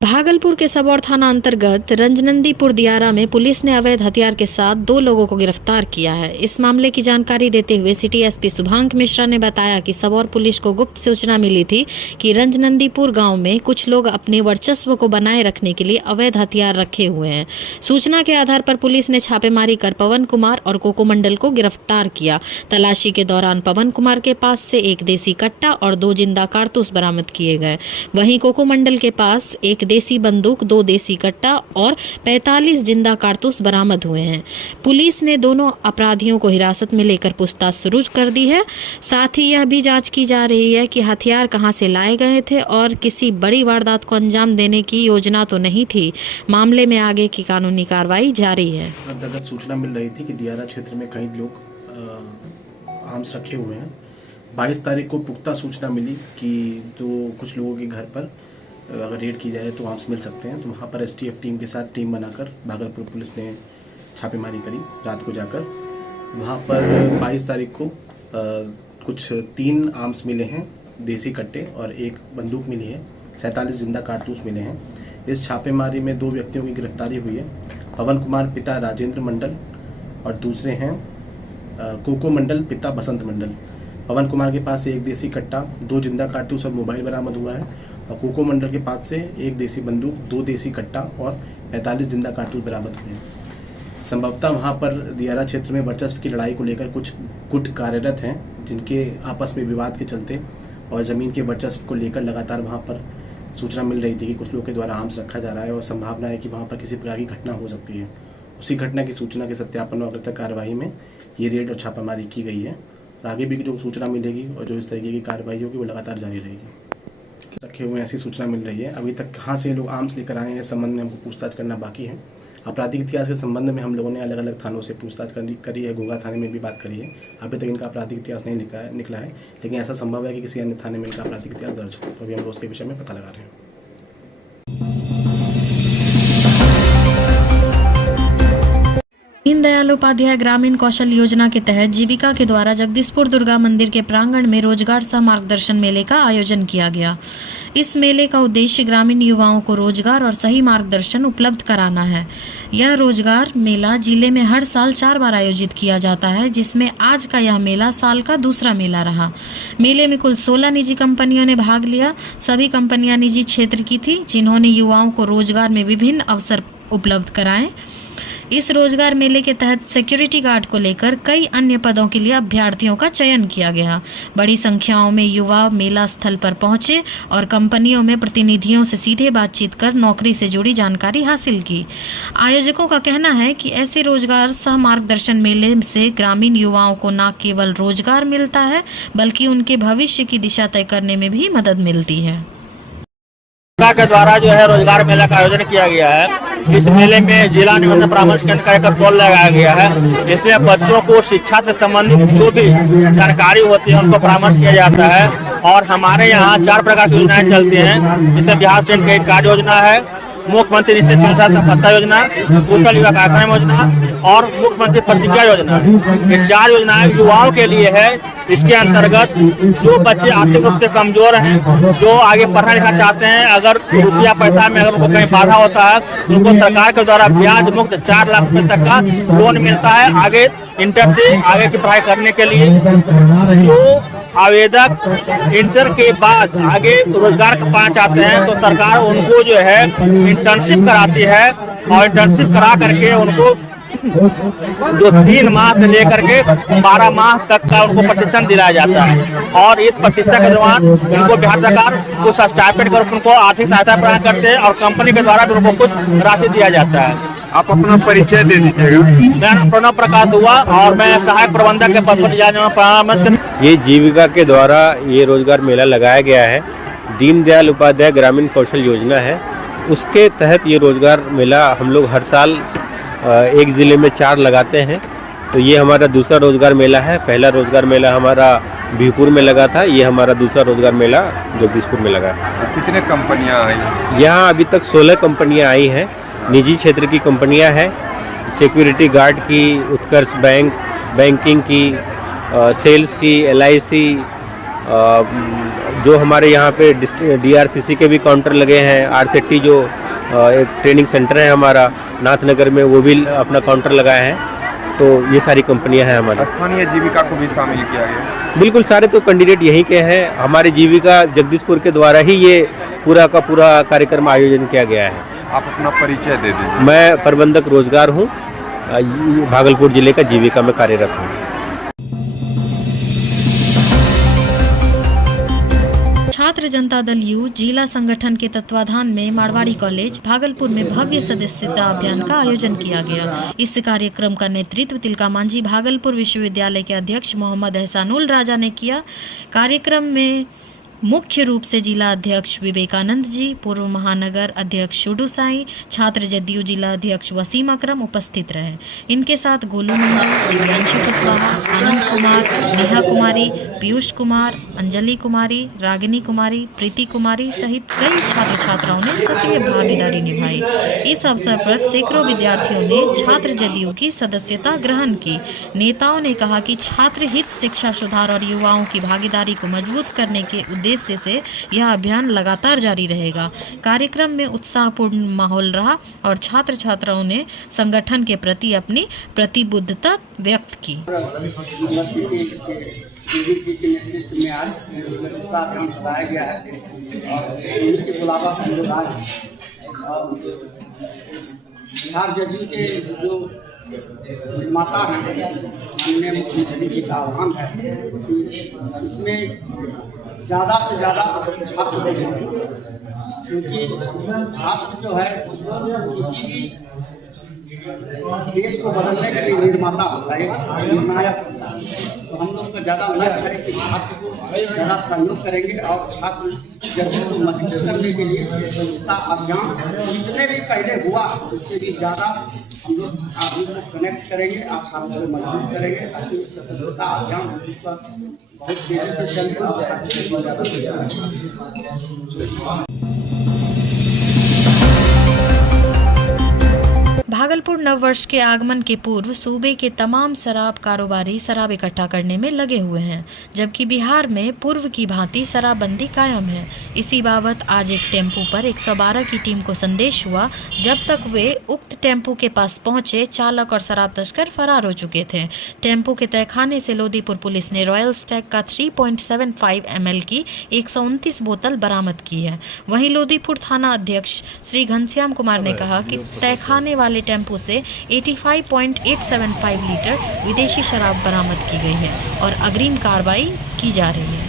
भागलपुर के सबौर थाना अंतर्गत रंजनंदीपुर दियारा में पुलिस ने अवैध हथियार के साथ 2 लोगों को गिरफ्तार किया है। इस मामले की जानकारी देते हुए सिटी एसपी शुभांक मिश्रा ने बताया कि सबौर पुलिस को गुप्त सूचना मिली थी कि रंजनंदीपुर गांव में कुछ लोग अपने वर्चस्व को बनाए रखने के लिए अवैध हथियार रखे हुए हैं। सूचना के आधार पर पुलिस ने छापेमारी कर पवन कुमार और कोको मंडल को गिरफ्तार किया। तलाशी के दौरान पवन कुमार के पास से एक देसी कट्टा और 2 जिंदा कारतूस बरामद किए गए। वहीं कोको मंडल के पास एक देसी बंदूक, 2 देसी कट्टा और 45 जिंदा कारतूस बरामद हुए हैं। पुलिस ने दोनों अपराधियों को हिरासत में लेकर पूछताछ शुरू कर दी है। साथ ही यह भी जांच की जा रही है कि हथियार कहां से लाए गए थे और किसी बड़ी वारदात को अंजाम देने की योजना तो नहीं थी। मामले में आगे की कानूनी कार्रवाई जारी है। अंतर्गत सूचना मिल रही थी कि दियारा क्षेत्र में कई लोग आर्म्स रखे हुए हैं। 22 तारीख को पुख्ता सूचना मिली कि कुछ लोगों के घर पर अगर रेड की जाए तो आर्म्स मिल सकते हैं, तो वहाँ पर एसटीएफ टीम के साथ टीम बनाकर भागलपुर पुलिस ने छापेमारी करी। रात को जाकर वहाँ पर 22 तारीख को कुछ 3 आर्म्स मिले हैं, देसी कट्टे और 1 बंदूक मिली है, 47 जिंदा कारतूस मिले हैं। इस छापेमारी में 2 व्यक्तियों की गिरफ्तारी हुई है। पवन कुमार पिता राजेंद्र मंडल और दूसरे हैं कोको मंडल पिता बसंत मंडल। पवन कुमार के पास से 1 देसी कट्टा, 2 जिंदा कारतूस और मोबाइल बरामद हुआ है और कोको मंडल के पास से 1 देसी बंदूक, 2 देसी कट्टा और 45 जिंदा कारतूस बरामद हुए हैं। संभवतः वहां पर दियारा क्षेत्र में वर्चस्व की लड़ाई को लेकर कुछ गुट कार्यरत हैं, जिनके आपस में विवाद के चलते और ज़मीन के वर्चस्व को लेकर लगातार वहां पर सूचना मिल रही थी कि कुछ लोगों के द्वारा आर्म्स रखा जा रहा है और संभावना है कि वहाँ पर किसी प्रकार की घटना हो सकती है। उसी घटना की सूचना के सत्यापन और अग्रता कार्रवाई में ये रेड और छापामारी की गई है। आगे भी जो सूचना मिलेगी और जो इस तरीके की कार्रवाई होगी वो लगातार जारी रहेगी। रखे हुए ऐसी सूचना मिल रही है। अभी तक कहाँ से लोग आर्म्स लेकर आए हैं इस संबंध में हमको पूछताछ करना बाकी है। आपराधिक इतिहास के संबंध में हम लोगों ने अलग अलग थानों से पूछताछ करी है। घोंघा थाने में भी बात करी है। अभी तक इनका आपराधिक इतिहास नहीं निकला है, लेकिन ऐसा संभव है कि किसी अन्य थाने में इनका आपराधिक इतिहास दर्ज हो। तो अभी हम लोग उसके विषय में पता लगा रहे हैं। दीनदयाल उपाध्याय ग्रामीण कौशल योजना के तहत जीविका के द्वारा जगदीशपुर दुर्गा मंदिर के प्रांगण में रोजगार सह मार्गदर्शन मेले का आयोजन किया गया। इस मेले का उद्देश्य ग्रामीण युवाओं को रोजगार और सही मार्गदर्शन उपलब्ध कराना है। यह रोजगार मेला जिले में हर साल 4 बार आयोजित किया जाता है, जिसमें आज का यह मेला साल का दूसरा मेला रहा। मेले में कुल 16 निजी कंपनियों ने भाग लिया। सभी कंपनियां निजी क्षेत्र की थी, जिन्होंने युवाओं को रोजगार में विभिन्न अवसर उपलब्ध कराए। इस रोजगार मेले के तहत सिक्योरिटी गार्ड को लेकर कई अन्य पदों के लिए अभ्यर्थियों का चयन किया गया। बड़ी संख्याओं में युवा मेला स्थल पर पहुंचे और कंपनियों में प्रतिनिधियों से सीधे बातचीत कर नौकरी से जुड़ी जानकारी हासिल की। आयोजकों का कहना है कि ऐसे रोजगार सह मार्गदर्शन मेले से ग्रामीण युवाओं को न केवल रोजगार मिलता है, बल्कि उनके भविष्य की दिशा तय करने में भी मदद मिलती है। के द्वारा जो है रोजगार मेला का आयोजन किया गया है। इस मेले में जिला निबंधन परामर्श केंद्र का एक स्टॉल लगाया गया है। इसमें बच्चों को शिक्षा से संबंधित जो भी जानकारी होती है उनको परामर्श किया जाता है। और हमारे यहाँ 4 प्रकार की योजनाएं चलती हैं। जैसे बिहार स्टेट क्रेडिट कार्ड योजना है, मुख्यमंत्री निश्चित संसाधन भत्ता योजना, कुशल युवा कार्यक्रम योजना और मुख्यमंत्री प्रतिज्ञा योजना। ये 4 योजनाएं युवाओं के लिए है। इसके अंतर्गत जो बच्चे आर्थिक रूप से कमजोर हैं, जो आगे पढ़ना लिखना चाहते हैं, अगर रुपया पैसा में अगर उनको कहीं बाधा होता है तो उनको सरकार के द्वारा ब्याज मुक्त 4 लाख रुपए तक का लोन मिलता है आगे इंटर से आगे की पढ़ाई करने के लिए। जो आवेदक इंटर के बाद आगे रोजगार पाना चाहते हैं तो सरकार उनको जो है इंटर्नशिप कराती है और इंटर्नशिप करा करके उनको जो 3 माह से लेकर के 12 माह तक का उनको प्रशिक्षण दिलाया जाता है। और इस प्रशिक्षण के दौरान उनको बिहार सरकार कुछ स्टाइपेंड कर उनको आर्थिक सहायता प्रदान करते हैं और कंपनी के द्वारा भी उनको कुछ राशि दिया जाता है। आप अपना परिचय दे दीजिएगा। मेरा नाम प्रणव प्रकाश हुआ और मैं सहायक प्रबंधक के पद पर परामर्श। ये जीविका के द्वारा ये रोजगार मेला लगाया गया है। दीनदयाल उपाध्याय ग्रामीण कौशल योजना है, उसके तहत ये रोजगार मेला हम लोग हर साल एक ज़िले में 4 लगाते हैं। तो ये हमारा दूसरा रोजगार मेला है। पहला रोजगार मेला हमारा बीहपुर में लगा था, ये हमारा दूसरा रोजगार मेला जगदीशपुर में लगा है। कितने कंपनियां आई? यहाँ अभी तक 16 कंपनियाँ आई हैं। निजी क्षेत्र की कंपनियां हैं, सिक्योरिटी गार्ड की, उत्कर्ष बैंक, बैंकिंग की, सेल्स की, LIC, जो हमारे यहाँ पे DRCC के भी काउंटर लगे हैं, RCT जो एक ट्रेनिंग सेंटर है हमारा नाथनगर में, वो भी अपना काउंटर लगाए हैं। तो ये सारी कंपनियां हैं हमारी। स्थानीय जीविका को भी शामिल किया गया। बिल्कुल, सारे तो कैंडिडेट यहीं के हैं। हमारी जीविका जगदीशपुर के द्वारा ही ये पूरा का पूरा कार्यक्रम आयोजन किया गया है। आप अपना परिचय दे दीजिए। मैं प्रबंधक रोजगार हूँ, भागलपुर जिले का जीविका में कार्यरत हूँ। छात्र जनता दल यू जिला संगठन के तत्वाधान में मारवाड़ी कॉलेज भागलपुर में भव्य सदस्यता अभियान का आयोजन किया गया। इस कार्यक्रम का नेतृत्व तिलका मांझी भागलपुर विश्वविद्यालय के अध्यक्ष मोहम्मद एहसानुल राजा ने किया। कार्यक्रम में मुख्य रूप से जिला अध्यक्ष विवेकानंद जी, पूर्व महानगर अध्यक्ष शुडू साई, छात्र जदयू जिला अध्यक्ष वसीम अकरम उपस्थित रहे। इनके साथ गोलू मंडल, दिव्यांशु कुशवाहा, आनंद कुमार, नेहा कुमारी, पीयूष कुमार, अंजलि कुमारी, रागिनी कुमारी, प्रीति कुमारी सहित कई छात्र छात्राओं ने सक्रिय भागीदारी निभाई। इस अवसर पर सैकड़ों विद्यार्थियों ने छात्र जदयू की सदस्यता ग्रहण की। नेताओं ने कहा कि छात्र हित, शिक्षा सुधार और युवाओं की भागीदारी को मजबूत करने के उद्देश्य से यह अभियान लगातार जारी रहेगा। कार्यक्रम में उत्साहपूर्ण माहौल रहा और छात्र छात्राओं ने संगठन के प्रति अपनी प्रतिबद्धता व्यक्त की। में आज अभियान चलाया गया है और उनके बुलावा हम लोग आए और बिहार जदयू के जो निर्माता हैं माननीय मुख्यमंत्री जी का आह्वान है कि इसमें ज़्यादा से ज़्यादा छात्र देखें, क्योंकि छात्र जो है किसी भी देश को बदलने के लिए निर्माता होता है, निर्णायक होता है। तो हम लोग का ज़्यादा लक्ष्य है कि छात्र को ज़्यादा सहयोग करेंगे और छात्र जदयू को मजबूत करने के लिए सदस्यता अभियान जितने भी पहले हुआ उससे भी ज़्यादा हम लोग आदमी को कनेक्ट करेंगे और छात्रों को मजबूत करेंगे ताकि सदस्यता अभियान बहुत तेजी से चले और भागलपुर नववर्ष के आगमन के पूर्व सूबे के तमाम शराब कारोबारी शराब इकट्ठा करने में लगे हुए हैं, जबकि बिहार में पूर्व की भांति शराबबंदी कायम है। इसी बाबत आज एक टेम्पो पर 112 की टीम को संदेश हुआ। जब तक वे उक्त टेम्पो के पास पहुंचे, चालक और शराब तस्कर फरार हो चुके थे। टेम्पो के तहखाने से लोदीपुर पुलिस ने रॉयल स्टैग का 3.75 ml की 129 बोतल बरामद की है। वहीं लोदीपुर थाना अध्यक्ष श्री घनश्याम कुमार ने कहा कि तहखाने वाले टेम्पो से 85.875 लीटर विदेशी शराब बरामद की गई है और अग्रिम कार्रवाई की जा रही है।